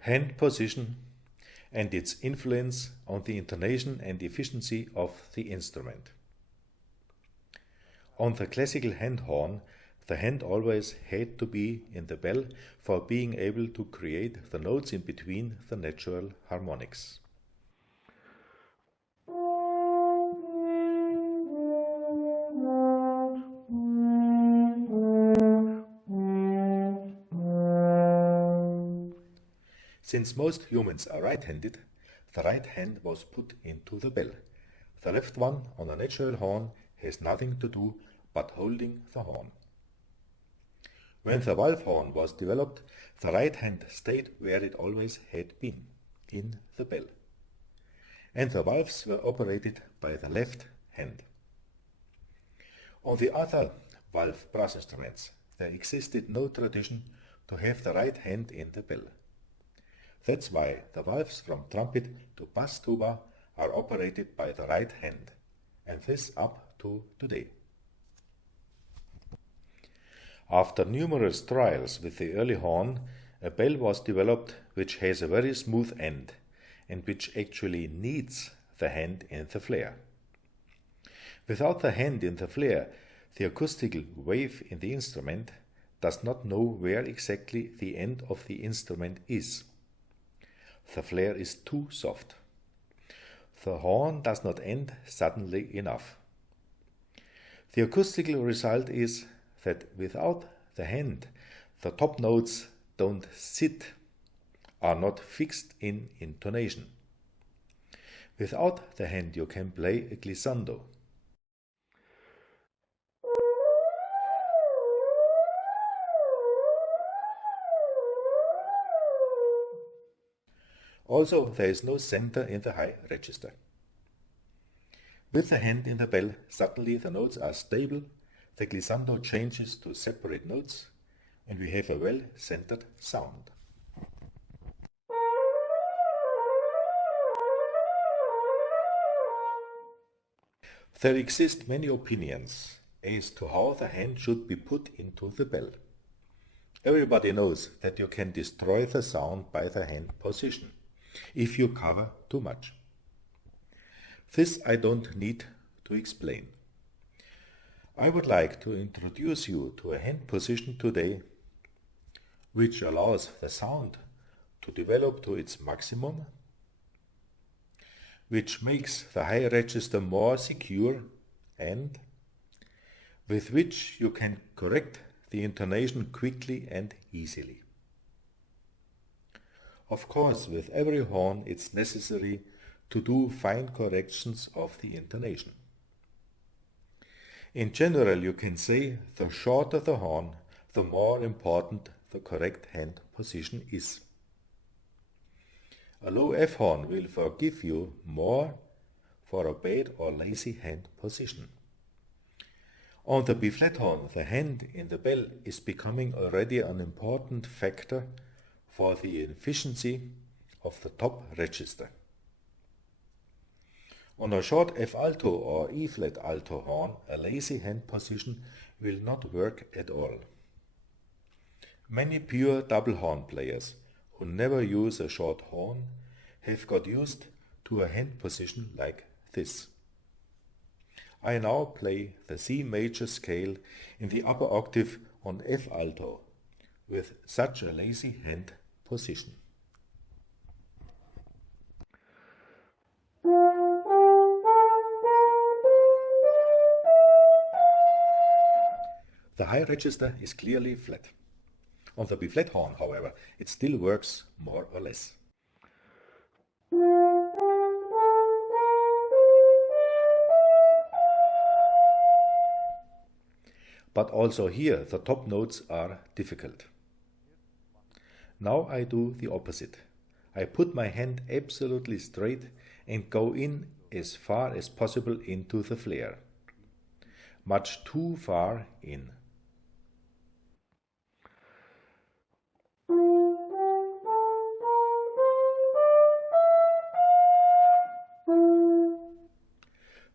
Hand position and its influence on the intonation and efficiency of the instrument. On the classical hand horn, the hand always had to be in the bell for being able to create the notes in between the natural harmonics. Since most humans are right-handed, the right hand was put into the bell. The left one on a natural horn has nothing to do but holding the horn. When the valve horn was developed, the right hand stayed where it always had been, in the bell. And the valves were operated by the left hand. On the other valve brass instruments, there existed no tradition to have the right hand in the bell. That's why the valves from trumpet to bass tuba are operated by the right hand, and this up to today. After numerous trials with the early horn, a bell was developed which has a very smooth end, and which actually needs the hand in the flare. Without the hand in the flare, the acoustical wave in the instrument does not know where exactly the end of the instrument is. The flare is too soft. The horn does not end suddenly enough. The acoustical result is that without the hand, the top notes don't sit, are not fixed in intonation. Without the hand you can play a glissando. Also, there is no center in the high register. With the hand in the bell, suddenly the notes are stable, the glissando changes to separate notes, and we have a well-centered sound. There exist many opinions as to how the hand should be put into the bell. Everybody knows that you can destroy the sound by the hand position if you cover too much. This I don't need to explain. I would like to introduce you to a hand position today which allows the sound to develop to its maximum, which makes the high register more secure, and with which you can correct the intonation quickly and easily. Of course, with every horn it's necessary to do fine corrections of the intonation. In general, you can say the shorter the horn, the more important the correct hand position is. A low F horn will forgive you more for a bad or lazy hand position. On the B-flat horn, the hand in the bell is becoming already an important factor for the efficiency of the top register. On a short F alto or E flat alto horn, a lazy hand position will not work at all. Many pure double horn players who never use a short horn have got used to a hand position like this. I now play the C major scale in the upper octave on F alto with such a lazy hand position. The high register is clearly flat. On the B-flat horn, however, it still works more or less. But also here the top notes are difficult. Now I do the opposite. I put my hand absolutely straight and go in as far as possible into the flare. Much too far in.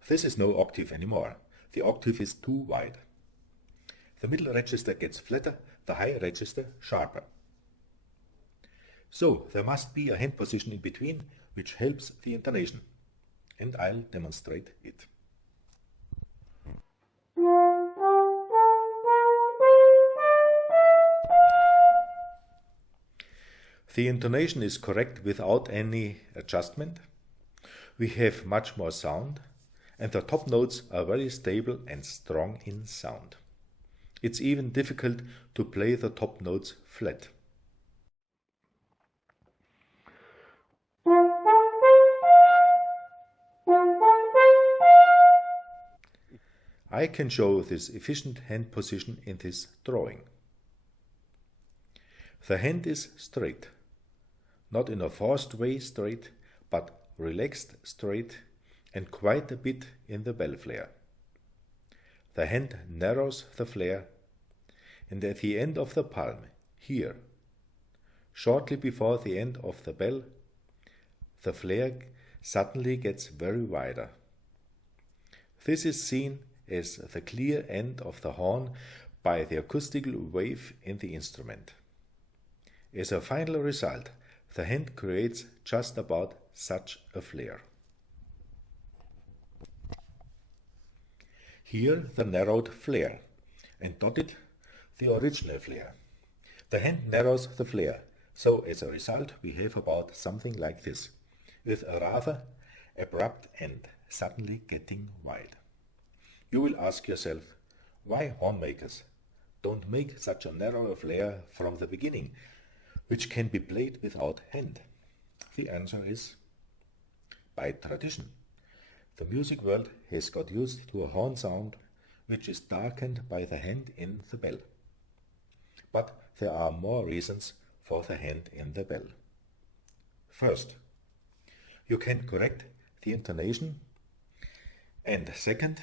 This is no octave anymore. The octave is too wide. The middle register gets flatter, the high register sharper. So there must be a hand position in between which helps the intonation, and I'll demonstrate it. The intonation is correct without any adjustment. We have much more sound, and the top notes are very stable and strong in sound. It's even difficult to play the top notes flat. I can show this efficient hand position in this drawing. The hand is straight, not in a forced way straight, but relaxed straight and quite a bit in the bell flare. The hand narrows the flare, and at the end of the palm, here, shortly before the end of the bell, the flare suddenly gets very wider. This is seen as the clear end of the horn by the acoustical wave in the instrument. As a final result, the hand creates just about such a flare. Here the narrowed flare, and dotted the original flare. The hand narrows the flare, so as a result we have about something like this, with a rather abrupt end suddenly getting wide. You will ask yourself, why horn makers don't make such a narrow flare from the beginning, which can be played without hand? The answer is, by tradition. The music world has got used to a horn sound which is darkened by the hand in the bell. But there are more reasons for the hand in the bell. First, you can correct the intonation, and second,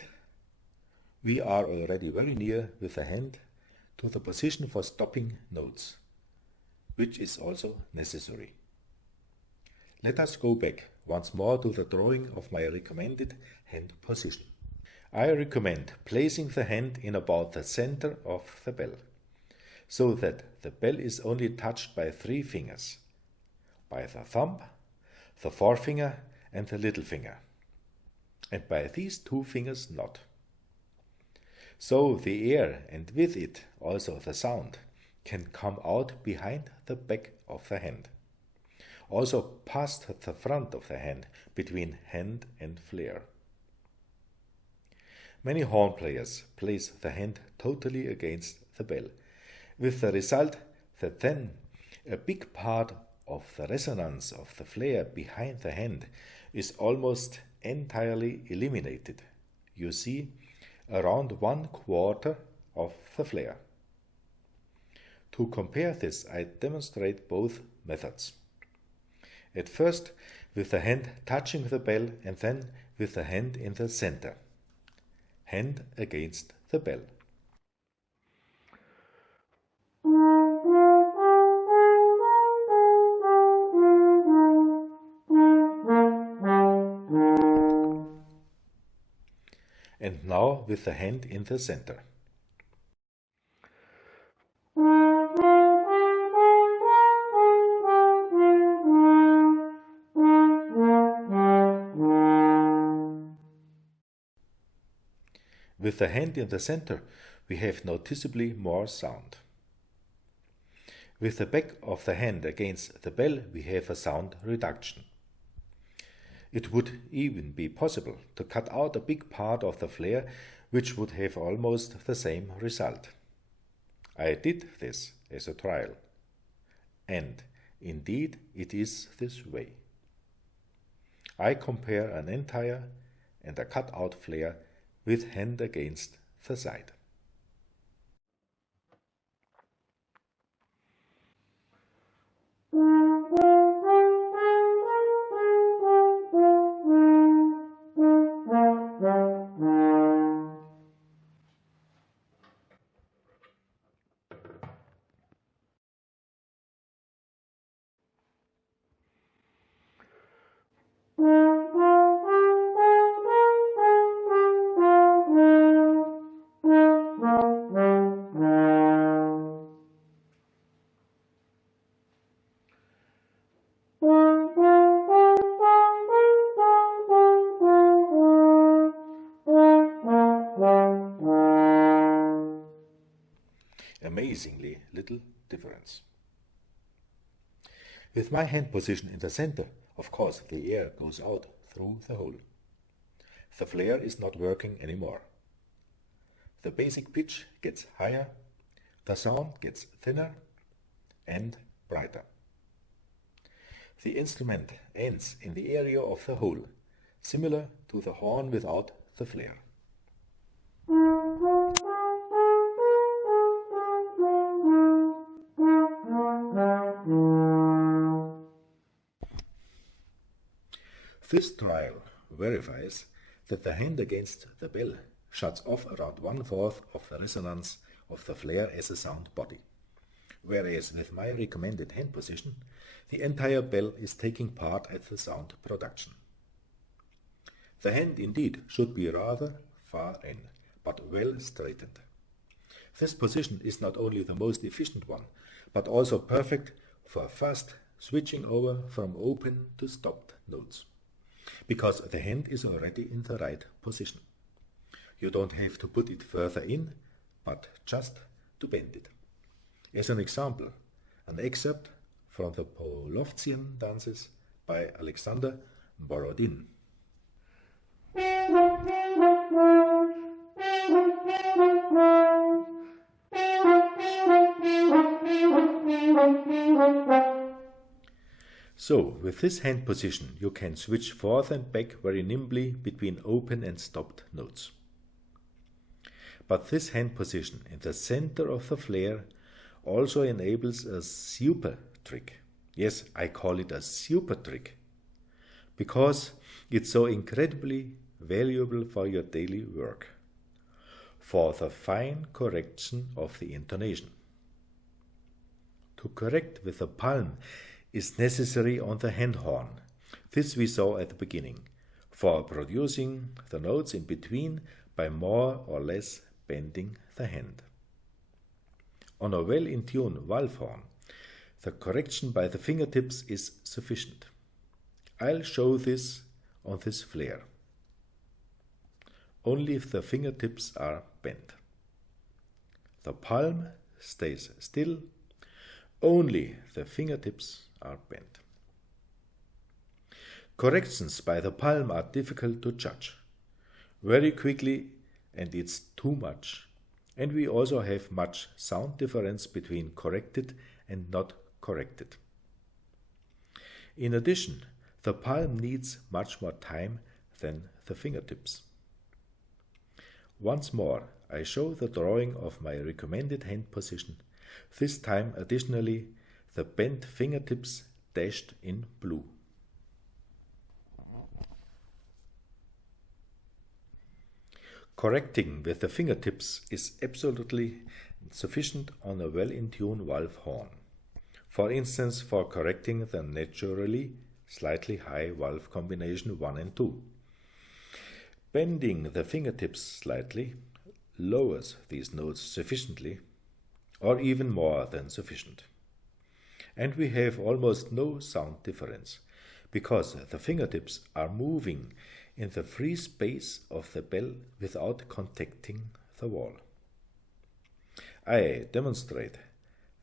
we are already very near with the hand to the position for stopping notes, which is also necessary. Let us go back once more to the drawing of my recommended hand position. I recommend placing the hand in about the center of the bell, so that the bell is only touched by 3 fingers, by the thumb, the forefinger and the little finger, and by these 2 fingers not. So the air, and with it also the sound, can come out behind the back of the hand, also past the front of the hand, between hand and flare. Many horn players place the hand totally against the bell, with the result that then a big part of the resonance of the flare behind the hand is almost entirely eliminated. You see, around 1/4 of the flare. To compare this, I demonstrate both methods. At first with the hand touching the bell, and then with the hand in the center, hand against the bell. And now with the hand in the center. With the hand in the center, we have noticeably more sound. With the back of the hand against the bell, we have a sound reduction. It would even be possible to cut out a big part of the flare, which would have almost the same result. I did this as a trial, and indeed it is this way. I compare an entire and a cut-out flare with hand against the side. amazingly little difference. With my hand position in the center, of course, the air goes out through the hole. The flare is not working anymore. The basic pitch gets higher, the sound gets thinner and brighter. The instrument ends in the area of the hole, similar to the horn without the flare. This trial verifies that the hand against the bell shuts off around 1/4 of the resonance of the flare as a sound body, whereas with my recommended hand position, the entire bell is taking part at the sound production. The hand indeed should be rather far in, but well straightened. This position is not only the most efficient one, but also perfect for fast switching over from open to stopped notes, because the hand is already in the right position. You don't have to put it further in, but just to bend it. As an example, an excerpt from the Polovtsian dances by Alexander Borodin. So, with this hand position, you can switch forth and back very nimbly between open and stopped notes. But this hand position in the center of the flare also enables a super trick. Yes, I call it a super trick, because it's so incredibly valuable for your daily work, for the fine correction of the intonation. To correct with the palm is necessary on the hand horn. This we saw at the beginning, for producing the notes in between by more or less bending the hand. On a well-in-tune valve horn, the correction by the fingertips is sufficient. I'll show this on this flare. Only if the fingertips are bent. The palm stays still, only the fingertips are bent. Corrections by the palm are difficult to judge very quickly, and it's too much. And we also have much sound difference between corrected and not corrected. In addition, the palm needs much more time than the fingertips. Once more, I show the drawing of my recommended hand position, this time additionally the bent fingertips dashed in blue. Correcting with the fingertips is absolutely sufficient on a well-in-tune valve horn. For instance, for correcting the naturally slightly high valve combination 1 and 2. Bending the fingertips slightly lowers these notes sufficiently, or even more than sufficient. And we have almost no sound difference, because the fingertips are moving in the free space of the bell without contacting the wall. I demonstrate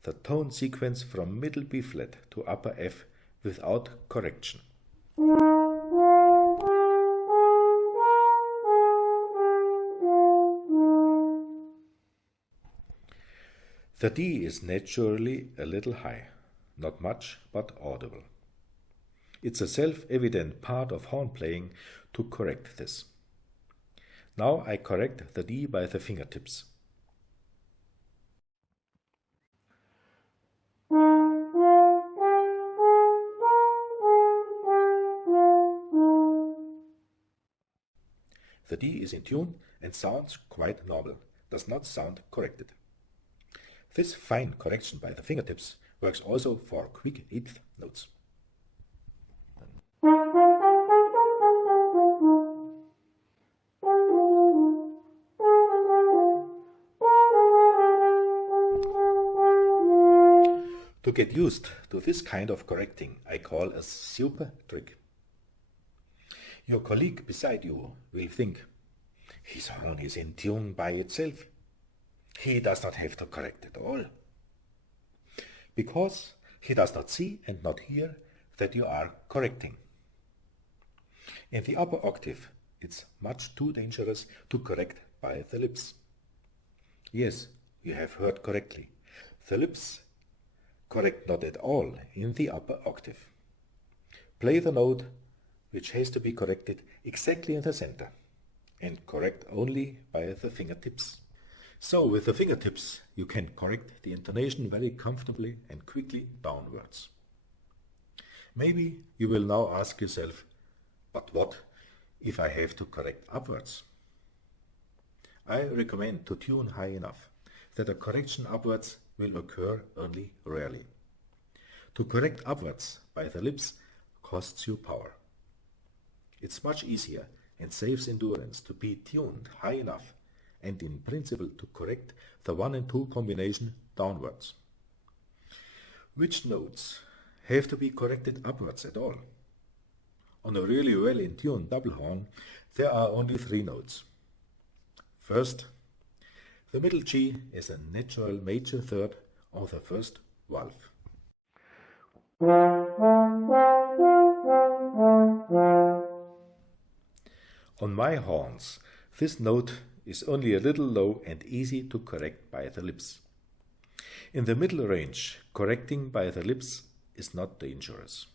the tone sequence from middle B flat to upper F without correction. The D is naturally a little high, not much, but audible. It's a self-evident part of horn playing to correct this. Now I correct the D by the fingertips. The D is in tune and sounds quite normal, does not sound corrected. This fine correction by the fingertips works also for quick eighth notes. To get used to this kind of correcting, I call a super trick. Your colleague beside you will think, his horn is in tune by itself. He does not have to correct at all. because he does not see and not hear that you are correcting. In the upper octave, it's much too dangerous to correct by the lips. Yes, you have heard correctly. The lips correct not at all in the upper octave. Play the note which has to be corrected exactly in the center, and correct only by the fingertips. So with the fingertips you can correct the intonation very comfortably and quickly downwards. Maybe you will now ask yourself, but what if I have to correct upwards? I recommend to tune high enough that a correction upwards will occur only rarely. To correct upwards by the lips costs you power. It's much easier and saves endurance to be tuned high enough and in principle to correct the 1 and 2 combination downwards. Which notes have to be corrected upwards at all? On a really well in tuned double horn there are only 3 notes. First, the middle G is a natural major third of the first valve. On my horns, this note is only a little low and easy to correct by the lips. In the middle range, correcting by the lips is not dangerous.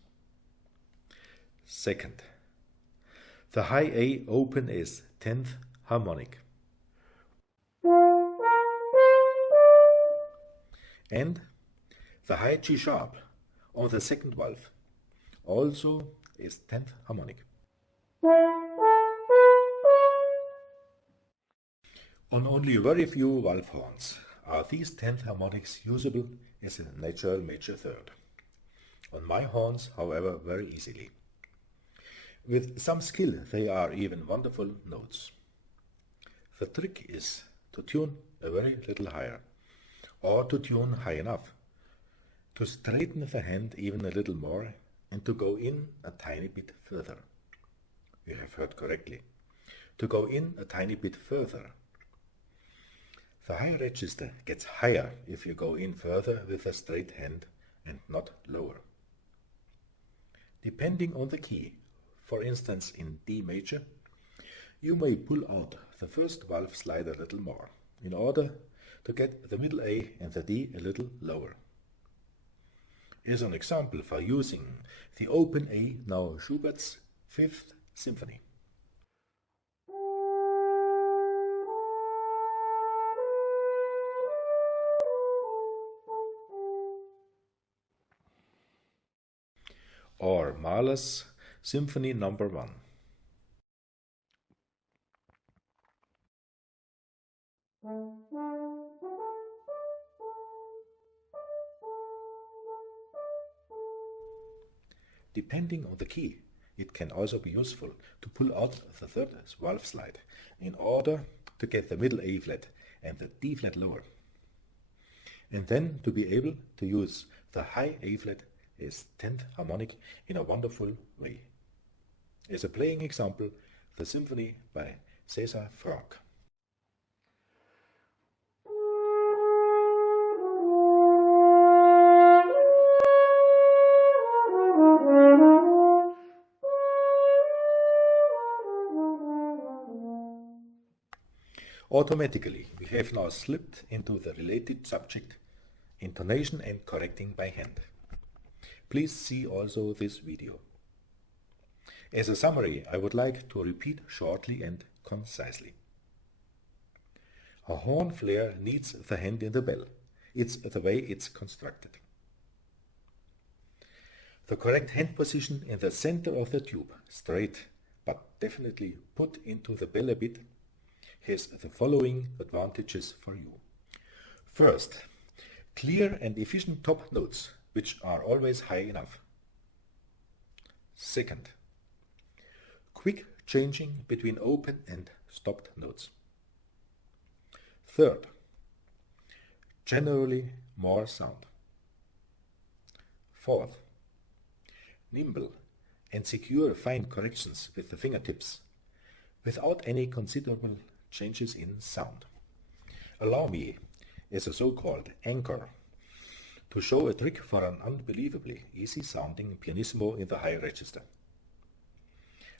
Second, the high A open is 10th harmonic. And the high G sharp on the second valve also is 10th harmonic. On only very few valve horns are these 10th harmonics usable as a natural major third. On my horns, however, very easily. With some skill they are even wonderful notes. The trick is to tune a very little higher, or to tune high enough, to straighten the hand even a little more and to go in a tiny bit further. You have heard correctly. To go in a tiny bit further. The higher register gets higher if you go in further with a straight hand and not lower. Depending on the key, for instance in D major, you may pull out the first valve slide a little more in order to get the middle A and the D a little lower. As an example for using the open A, now Schubert's 5th Symphony. Or Mahler's Symphony No. 1. Depending on the key, it can also be useful to pull out the third valve slide in order to get the middle A flat and the D flat lower, and then to be able to use the high A flat as 10th harmonic in a wonderful way. As a playing example, the Symphony by César Franck. Automatically, we have now slipped into the related subject, intonation and correcting by hand. Please see also this video. As a summary, I would like to repeat shortly and concisely. A horn flare needs the hand in the bell. It's the way it's constructed. The correct hand position in the center of the tube, straight but definitely put into the bell a bit, has the following advantages for you. First, clear and efficient top notes, which are always high enough. Second, quick changing between open and stopped notes. Third, generally more sound. Fourth, nimble and secure fine corrections with the fingertips without any considerable changes in sound. Allow me, as a so-called anchor, to show a trick for an unbelievably easy sounding pianissimo in the high register.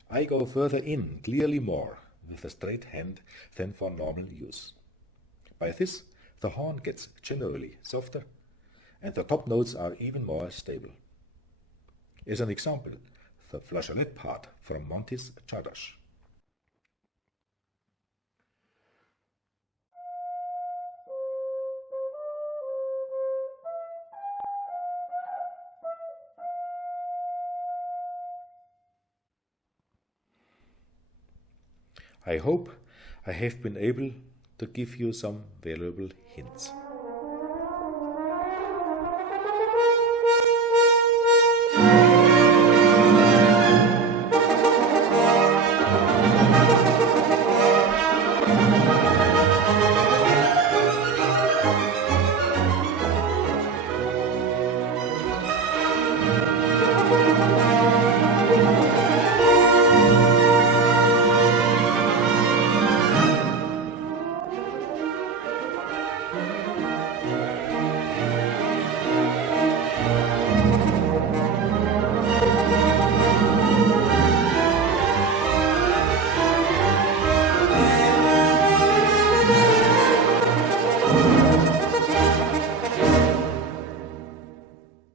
I go further in clearly more with a straight hand than for normal use. By this, the horn gets generally softer, and the top notes are even more stable. As an example, the flageolet part from Monty's Czardas. I hope I have been able to give you some valuable hints.